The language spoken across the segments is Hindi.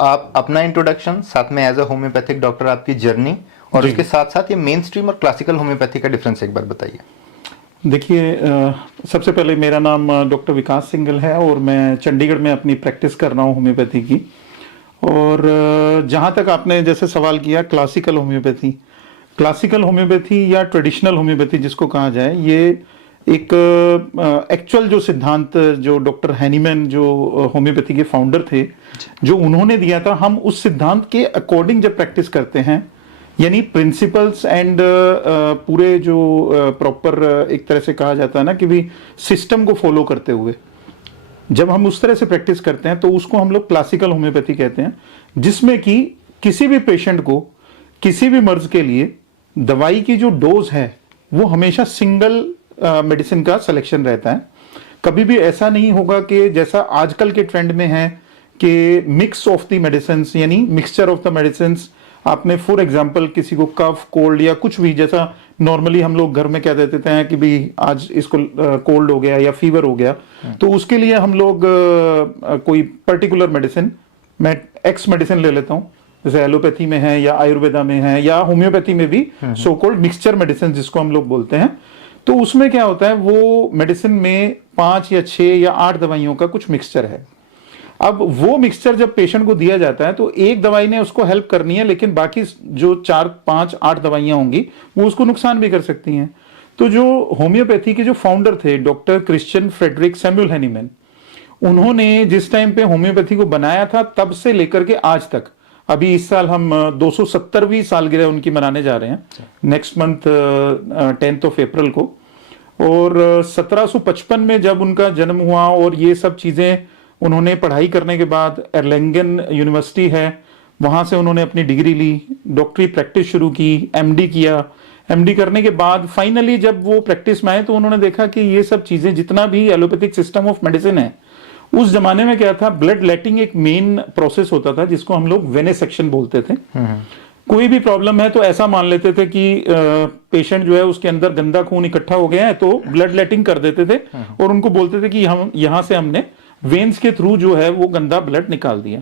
आप अपना इंट्रोडक्शन, साथ में एज अ होम्योपैथिक डॉक्टर आपकी जर्नी, और उसके साथ साथ ये मेन स्ट्रीम और क्लासिकल होम्योपैथी का डिफरेंस एक बार बताइए। देखिए, सबसे पहले मेरा नाम डॉक्टर विकास सिंघल है और मैं चंडीगढ़ में अपनी प्रैक्टिस कर रहा हूँ होम्योपैथी की। और जहाँ तक आपने जैसे सवाल किया क्लासिकल होम्योपैथी या ट्रेडिशनल होम्योपैथी जिसको कहा जाए, ये एक एक्चुअल जो सिद्धांत जो डॉक्टर हैनीमैन जो होम्योपैथी के फाउंडर थे, जो उन्होंने दिया था, हम उस सिद्धांत के अकॉर्डिंग जब प्रैक्टिस करते हैं, यानी प्रिंसिपल्स एंड पूरे जो प्रॉपर एक तरह से कहा जाता है ना कि भी सिस्टम को फॉलो करते हुए जब हम उस तरह से प्रैक्टिस करते हैं तो उसको हम लोग क्लासिकल होम्योपैथी कहते हैं, जिसमें कि किसी भी पेशेंट को किसी भी मर्ज के लिए दवाई की जो डोज है वो हमेशा सिंगल मेडिसिन का सिलेक्शन रहता है। कभी भी ऐसा नहीं होगा कि जैसा आजकल के ट्रेंड में है कि मिक्स ऑफ द मेडिसिन, यानी मिक्सचर ऑफ द मेडिसिन। आपने फॉर एग्जांपल किसी को कफ, कोल्ड या कुछ भी, जैसा नॉर्मली हम लोग घर में कह देते हैं कि भाई आज इसको कोल्ड हो गया या फीवर हो गया, तो उसके लिए हम लोग कोई पर्टिकुलर मेडिसिन, मैं एक्स मेडिसिन ले लेता हूँ, जैसे एलोपैथी में है या आयुर्वेदा में है या होम्योपैथी में भी सो कॉल्ड मिक्सचर मेडिसिन जिसको हम लोग बोलते हैं। तो उसमें क्या होता है, वो मेडिसिन में 5 या 6 या 8 दवाइयों का कुछ मिक्सचर है। अब वो मिक्सचर जब पेशेंट को दिया जाता है तो एक दवाई ने उसको हेल्प करनी है, लेकिन बाकी जो 4, 5, 8 दवाइयां होंगी वो उसको नुकसान भी कर सकती हैं। तो जो होम्योपैथी के जो फाउंडर थे doctor Christian Friedrich Samuel Hahnemann, उन्होंने जिस टाइम पे होम्योपैथी को बनाया था तब से लेकर के आज तक, अभी इस साल हम 270वीं सालगिरह उनकी मनाने जा रहे हैं नेक्स्ट मंथ 10 अप्रैल को। और 1755 में जब उनका जन्म हुआ और ये सब चीजें उन्होंने पढ़ाई करने के बाद एर्लैंगन यूनिवर्सिटी है, वहां से उन्होंने अपनी डिग्री ली, डॉक्टरी प्रैक्टिस शुरू की, एमडी किया। एमडी करने के बाद फाइनली जब वो प्रैक्टिस में आए तो उन्होंने देखा कि ये सब चीजें जितना भी एलोपैथिक सिस्टम ऑफ मेडिसिन है, उस जमाने में क्या था, ब्लड लेटिंग एक मेन प्रोसेस होता था जिसको हम लोग वेनेसेक्शन बोलते थे। कोई भी प्रॉब्लम है तो ऐसा मान लेते थे कि पेशेंट जो है उसके अंदर गंदा खून इकट्ठा हो गया है, तो ब्लड लेटिंग कर देते थे और उनको बोलते थे कि हम यहां से हमने वेन्स के थ्रू जो है वो गंदा ब्लड निकाल दिया।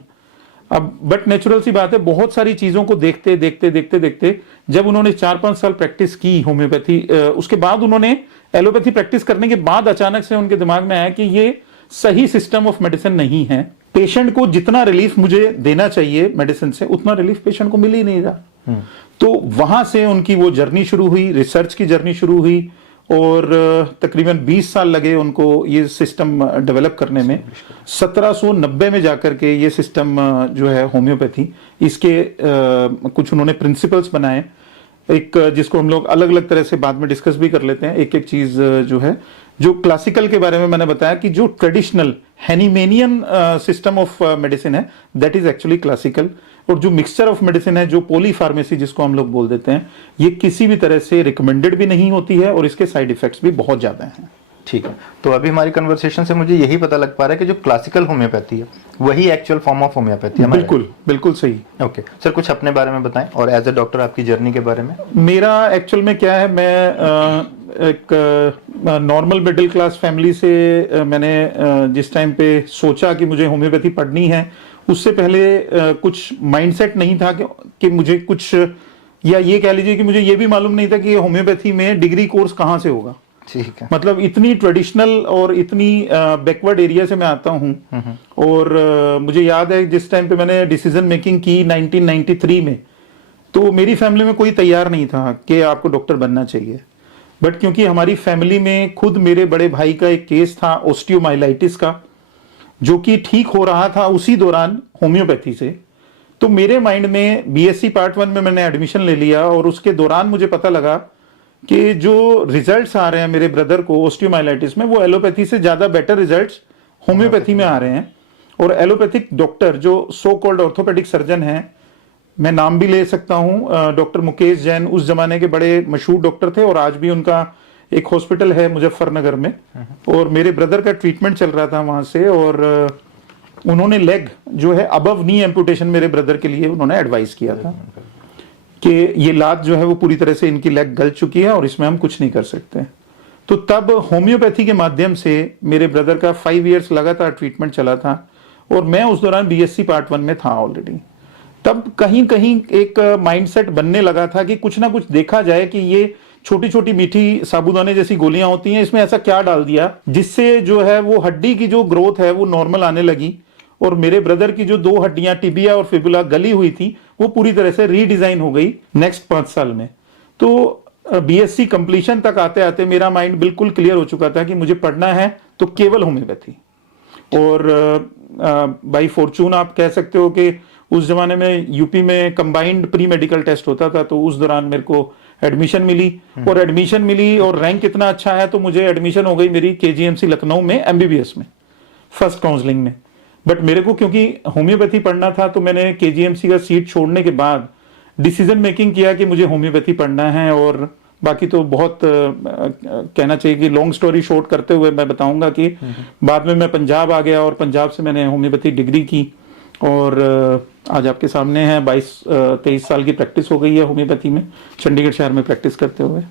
अब बट नेचुरल सी बात है, बहुत सारी चीजों को देखते देखते देखते देखते जब उन्होंने 4-5 साल प्रैक्टिस की होम्योपैथी, उसके बाद उन्होंने एलोपैथी प्रैक्टिस करने के बाद अचानक से उनके दिमाग में आया कि ये सही सिस्टम ऑफ मेडिसिन नहीं है। पेशेंट को जितना रिलीफ मुझे देना चाहिए मेडिसिन से, उतना रिलीफ पेशेंट को मिल ही नहीं रहा। तो वहां से उनकी वो जर्नी शुरू हुई, रिसर्च की जर्नी शुरू हुई, और तकरीबन 20 साल लगे उनको ये सिस्टम डेवलप करने में। 1790 में जाकर के ये सिस्टम जो है होम्योपैथी, इसके कुछ उन्होंने प्रिंसिपल्स बनाए, एक जिसको हम लोग अलग अलग तरह से बाद में डिस्कस भी कर लेते हैं। एक एक चीज जो है, जो क्लासिकल के बारे में मैंने बताया कि जो ट्रेडिशनल हैनीमेनियन सिस्टम ऑफ मेडिसिन है दैट इज एक्चुअली क्लासिकल, और जो मिक्सचर ऑफ मेडिसिन है, जो पॉली फार्मेसी जिसको हम लोग बोल देते हैं, ये किसी भी तरह से रिकमेंडेड भी नहीं होती है और इसके साइड इफेक्ट्स भी बहुत ज्यादा हैं। ठीक है, तो अभी हमारी कन्वर्सेशन से मुझे यही पता लग पा रहा है कि जो क्लासिकल होम्योपैथी है वही एक्चुअल फॉर्म ऑफ होम्योपैथी है। बिल्कुल बिल्कुल सही। ओके सर, कुछ अपने बारे में बताएं और एज ए डॉक्टर आपकी जर्नी के बारे में। मेरा एक्चुअल में क्या है, मैं एक नॉर्मल मिडिल क्लास फैमिली से मैंने जिस टाइम पे सोचा कि मुझे होम्योपैथी पढ़नी है, उससे पहले कुछ माइंडसेट नहीं था कि मुझे कुछ, या ये कह लीजिए कि मुझे ये भी मालूम नहीं था कि होम्योपैथी में डिग्री कोर्स कहाँ से होगा। ठीक है, मतलब इतनी ट्रेडिशनल और इतनी बैकवर्ड एरिया से मैं आता हूँ। और मुझे याद है जिस टाइम पे मैंने डिसीजन मेकिंग की 1993 में, तो मेरी फैमिली में कोई तैयार नहीं था कि आपको डॉक्टर बनना चाहिए। बट क्योंकि हमारी फैमिली में खुद मेरे बड़े भाई का एक केस था ऑस्टियोमाइलाइटिस का, जो कि ठीक हो रहा था उसी दौरान होम्योपैथी से, तो मेरे माइंड में बीएससी पार्ट 1 में मैंने एडमिशन ले लिया। और उसके दौरान मुझे पता लगा कि जो रिजल्ट्स आ रहे हैं मेरे ब्रदर को ऑस्टियोमाइलाइटिस में, वो एलोपैथी से ज्यादा बेटर रिजल्ट्स होम्योपैथी में आ रहे हैं। और एलोपैथिक डॉक्टर जो सो कॉल्ड ऑर्थोपेडिक सर्जन हैं, मैं नाम भी ले सकता हूं, डॉक्टर मुकेश जैन उस जमाने के बड़े मशहूर डॉक्टर थे और आज भी उनका एक हॉस्पिटल है मुजफ्फरनगर में। और मेरे ब्रदर का ट्रीटमेंट चल रहा था वहां से, और उन्होंने लेग जो है अबव नी एम्पुटेशन मेरे ब्रदर के लिए उन्होंने एडवाइस किया था कि ये लात जो है वो पूरी तरह से इनकी लेग गल चुकी है और इसमें हम कुछ नहीं कर सकते। तो तब होम्योपैथी के माध्यम से मेरे ब्रदर का 5 इयर्स लगातार ट्रीटमेंट चला था और मैं उस दौरान बीएससी पार्ट 1 में था ऑलरेडी। तब कहीं कहीं एक माइंडसेट बनने लगा था कि कुछ ना कुछ देखा जाए कि ये छोटी छोटी मीठी साबूदाने जैसी गोलियां होती हैं, इसमें ऐसा क्या डाल दिया जिससे जो है वो हड्डी की जो ग्रोथ है वो नॉर्मल आने लगी, और मेरे ब्रदर की जो 2 हड्डियां टिबिया और फिबुला गली हुई थी वो पूरी तरह से रीडिजाइन हो गई नेक्स्ट 5 साल में। तो बीएससी कंप्लीशन तक आते आते मेरा माइंड बिल्कुल क्लियर हो चुका था कि मुझे पढ़ना है तो केवल होम्योपैथी। और बाई फॉर्चून आप कह सकते हो कि उस जमाने में यूपी में कंबाइंड प्री मेडिकल टेस्ट होता था, तो उस दौरान मेरे को एडमिशन मिली, और एडमिशन मिली और रैंक इतना अच्छा है तो मुझे एडमिशन हो गई मेरी केजीएमसी लखनऊ में एमबीबीएस में फर्स्ट काउंसलिंग में। बट मेरे को क्योंकि होम्योपैथी पढ़ना था तो मैंने केजीएमसी का सीट छोड़ने के बाद डिसीजन मेकिंग किया कि मुझे होम्योपैथी पढ़ना है। और बाकी तो बहुत कहना चाहिए कि लॉन्ग स्टोरी शॉर्ट करते हुए मैं बताऊंगा कि बाद में मैं पंजाब आ गया और पंजाब से मैंने होम्योपैथी डिग्री की, और आज आपके सामने है 22-23 साल की प्रैक्टिस हो गई है होम्योपैथी में, चंडीगढ़ शहर में प्रैक्टिस करते हुए।